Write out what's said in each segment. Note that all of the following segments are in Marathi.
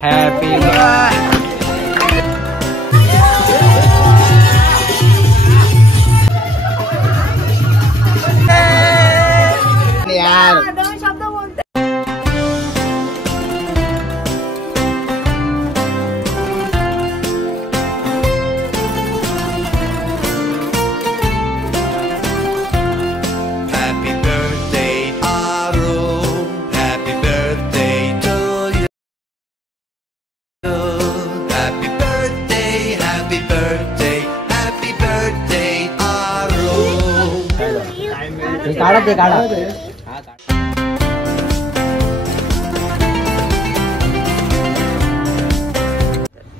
Happy birthday. यार दोन शब्द बोलते. Happy birthday, Aru. Happy birthday to you. Happy birthday, happy birthday, happy birthday, Aru. काढा ते काढा.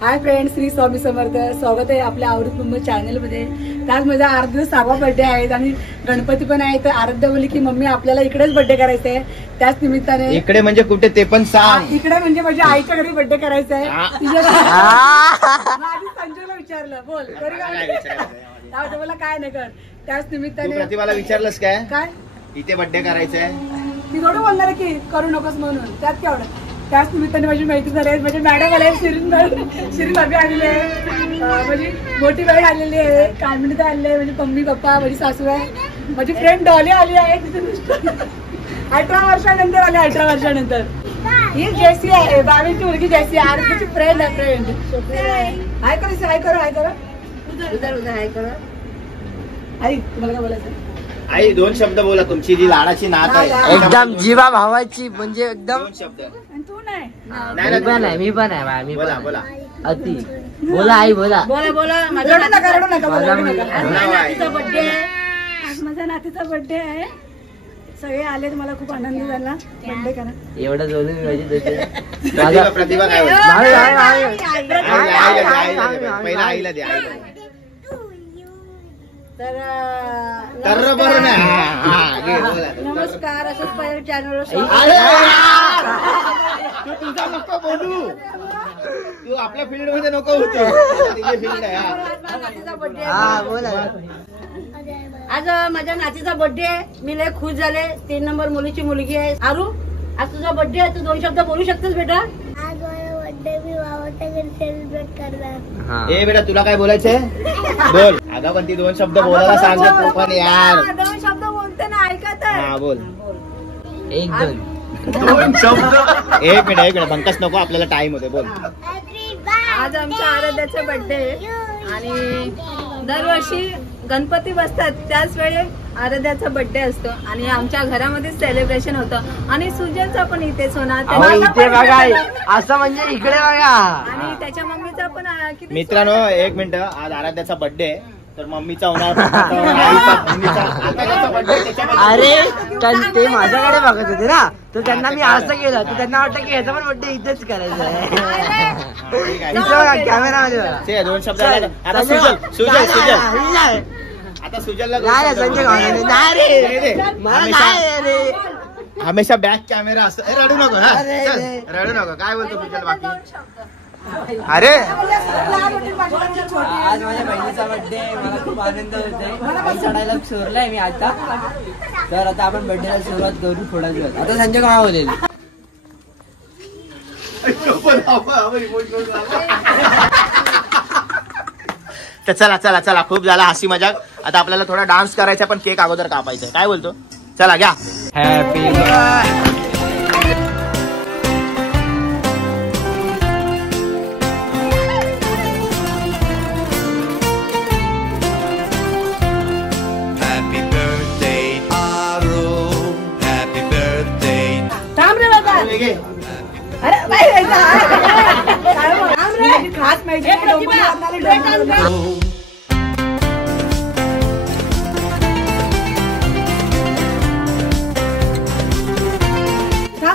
Hi friends, Shri Swami Samarth. स्वागत आहे आपल्या आवृत्त मुंबई चॅनल मध्ये. त्यात माझा 8 दिवस 6वा बर्थडे आहे आणि गणपती पण आहे. तर आराध्या बोलली की मम्मी आपल्याला इकडेच बर्थडे करायचा आहे. त्याच निमित्ताने इकडे म्हणजे कुठे ते पण सांग. इकडे म्हणजे माझ्या आईच्या घरी बर्थडे करायचा आहे. आधी संजयला विचारलं, बोल त्यावेळेस मला काय नाही कर. त्याच निमित्ताने प्रतिभाला विचारलंस काय काय इथे बर्थडे करायचंय. ती थोडं बोलणार की करू नकोस म्हणून. त्यात केवढं. त्याच निमित्ताने माझी मैत्री झाली आहे. माझे मॅडम आले, शिरीन भाभी आलेली आहे, माझी मोठी बाई आलेली आहे, कामिनीता आलेली आहे, माझी मम्मी पप्पा, माझी सासू आहे, माझी फ्रेंड डॉली आली आहे. तिथे 18 वर्षानंतर आले. 18 वर्षानंतर ही जेसी आहे, 22ची मुलगी जेसी आहे. आरतीची फ्रेंड आहे. फ्रेंड हाय करो, हाय करो, हाय करो, उधर उधर हाय करो. आई तुम्हाला काय बोलायचं? आई 2 शब्द बोला. तुमची जी लाडाची नात आहे एकदम जीवा भावाची, म्हणजे एकदम. 2 शब्द. आणि तू नाही मी पण आहे, मी पण आहे, मी बोला पण बोला. अति बोला आई बोला. बोला बोला. रडू नका, रडू नका, माझा रडू नका. आज माझ्या मुलगा. नातीचा बर्थडे आहे. आज माझ्या नातीचा बर्थडे आहे. सगळे आले, मला खूप आनंद झाला. बर्थडे करा. एवढं जोडून प्रतिभा काय बोलते? पहिला आईला द्या. तर बरं ना. नमस्कार. असंच पहिल्या चॅनलवर तू तुझा नको बोलू. तू आपल्या फील्ड मध्ये नको होतो. तिची फील्ड आहे. नातीचा बर्थडे हा बोला. आज माझ्या नातीचा बर्थडे आहे. मी लय खुश झाले. 3 नंबर मुलीची मुलगी आहे. आरू, आज तुझा बर्थडे आहे. तू 2 शब्द बोलू शकतेस बेटा? आज माझा बर्थडे मी मामाच्या घरी सेलिब्रेट करणार. ए बेटा तुला काय बोलायचंय बोल. अगं पण ती 2 शब्द बोलायला सांगत तू पण यार. 2 शब्द बोलते ना, ऐकत आहे. हा बोल. 1-2 2 शब्द. एक मिनिट पंकज नको, आपल्याला टाइम होते. बोल. आज आमच्या आराध्याचा बर्थडे आहे आणि दरवर्षी गणपती बसतात त्याच वेळी आराध्याचा बर्थडे असतो आणि आमच्या घरामध्ये सेलिब्रेशन होतं. आणि सुजनचा पण इथेच होणार. इथे बघा, असं म्हणजे इकडे बघा. आणि त्याच्या मम्मीचा पण किती मित्रांनो 1 मिनिट. आज आराध्याचा बर्थडे तर मम्मीचा होणार, आईचा, बहिणीचा, आकाशाचा birthday. अरे ते माझ्याकडे बघत होते ना, तर त्यांना मी असं केलं तर त्यांना वाटतं की ह्याचा पण बर्थडे इथेच करायचं आहे. इथं बघा कॅमेरा मध्ये बघा. ते 2 शब्द. आता सुजल आता सुजलला 2 नाही शब्द संजय बोल. गावाने नाही रे, मला हमेशा- नाही रे. हमेशा बॅक कॅमेरा असतो. रडू नको. हा अरे, चल, अरे. रडू नको. काय बोलतो सुजल बाकी? अरे आज माझ्या बहिणीचा बर्थडे, मला खूप आनंद होतोय. मी चढायला सोडलाय मी आता. तर आता आपण बर्थडेला सुरुवात करू थोडा दिवस. आता संजय गाव होईल. तर चला चला चला, खूप झाला हसी मजाक. आता आपल्याला थोडा डान्स करायचा, पण केक अगोदर कापायचा. काय बोलतो? चला घ्या. Happy Happy birthday, Aru. Happy birthday. थांब रे बाबा. अरे बाई, थांब रे. खास माहिती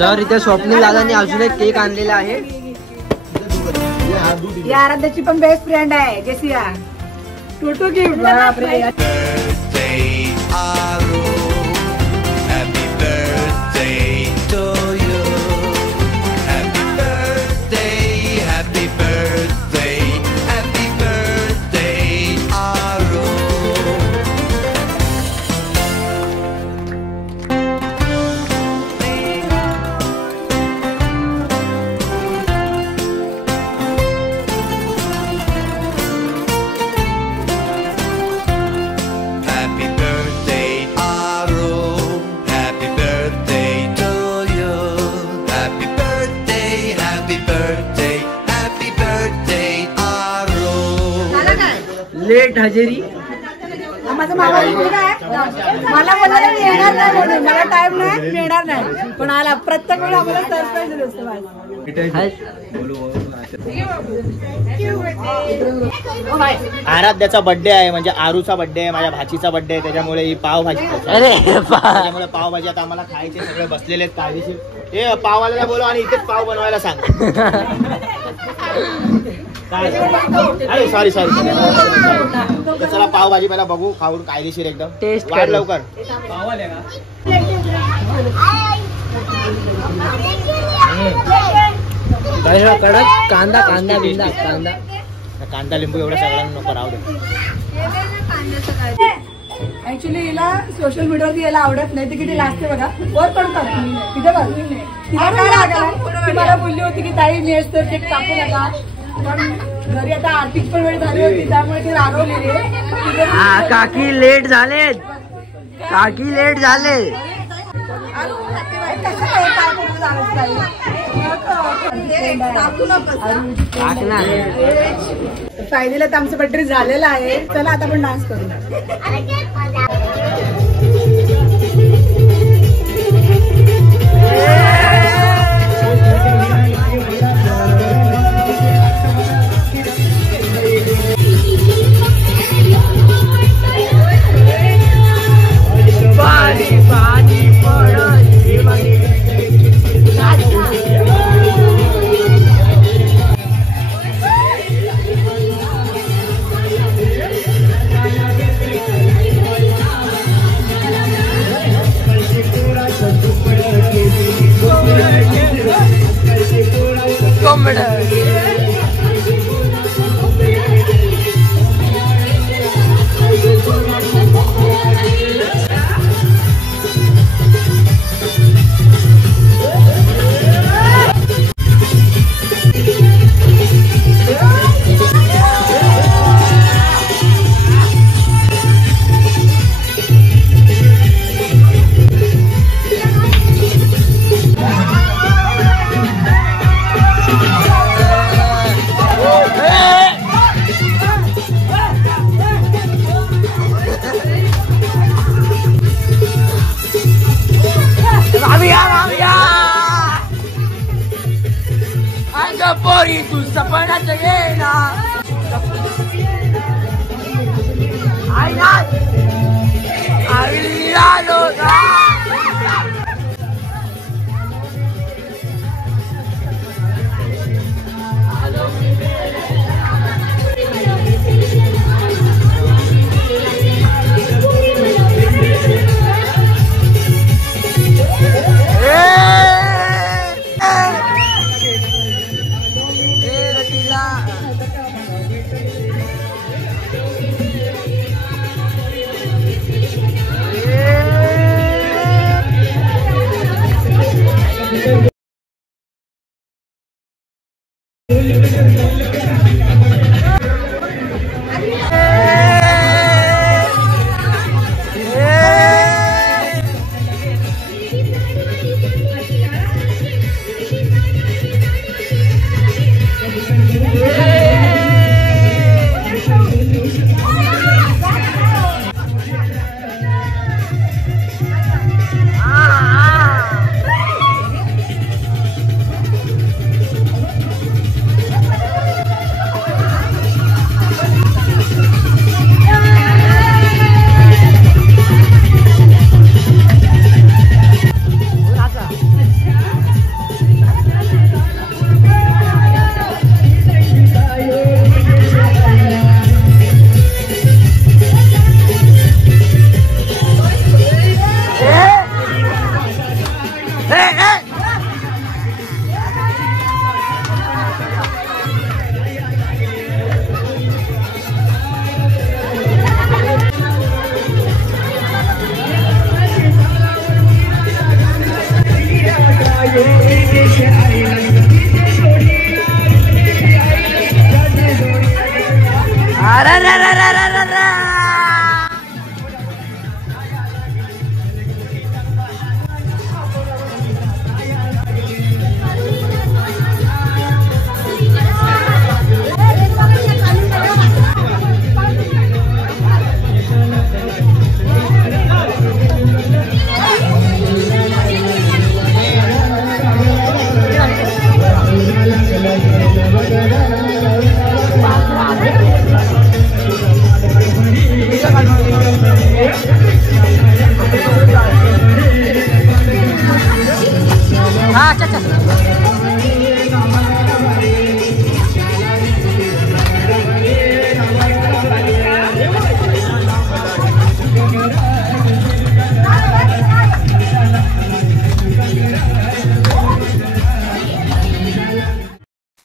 तर इथे स्वप्नील दादांनी अजून एक केक आणलेला आहे. या आराध्याची पण बेस्ट फ्रेंड आहे जेसिया. टोटो गिफ्ट. बापरे. Birthday, Aru. Happy birthday to you. Happy birthday, happy birthday, happy birthday, Aru. birthday, Aro. Late हजेरी. माझा मामा मुलगा आहे मला बोलायला येणार नाही म्हणून मला टाइम नाही येणार नाही पण आला प्रत्येक वेळी आम्हाला सरप्राईज असतो. आराध्याचा बर्थडे आहे म्हणजे आरूचा बर्थडे आहे, माझ्या भाचीचा बर्थडे आहे, त्याच्यामुळे ही पावभाजी अरे त्याच्यामुळे पावभाजी आता आम्हाला खायचे, सगळे बसलेले आहेत कायदेशीर. हे पाववाल्याला बोलव आणि इथेच पाव बनवायला सांग. अरे सॉरी चला पावभाजी पहिला बघू, खाऊन कायदेशीर एकदम. टेस्ट वाढ लवकर. कडक कांदा कांदा बिंदा कांदा कांदा लिंबू एवढं सगळ्यांना नको राहू दे. ऍक्च्युली हिला सोशल मीडियावरती यायला आवडत नाही, ती किती लाजते बघा. वर पण करते तिथे बघ. तिला काय लागला ती मला बोलली होती की ताई नेस तर केक कापू नका, पण घरी आता आर्थिक पण वेळ झाली होती त्यामुळे ती रागवलेली आहे. काकी लेट झाले, काकी लेट झाले. फायनली आता आमचं बर्थडे झालेलं आहे. चला आता आपण डान्स करू. पोरी तू सपनात येना आलो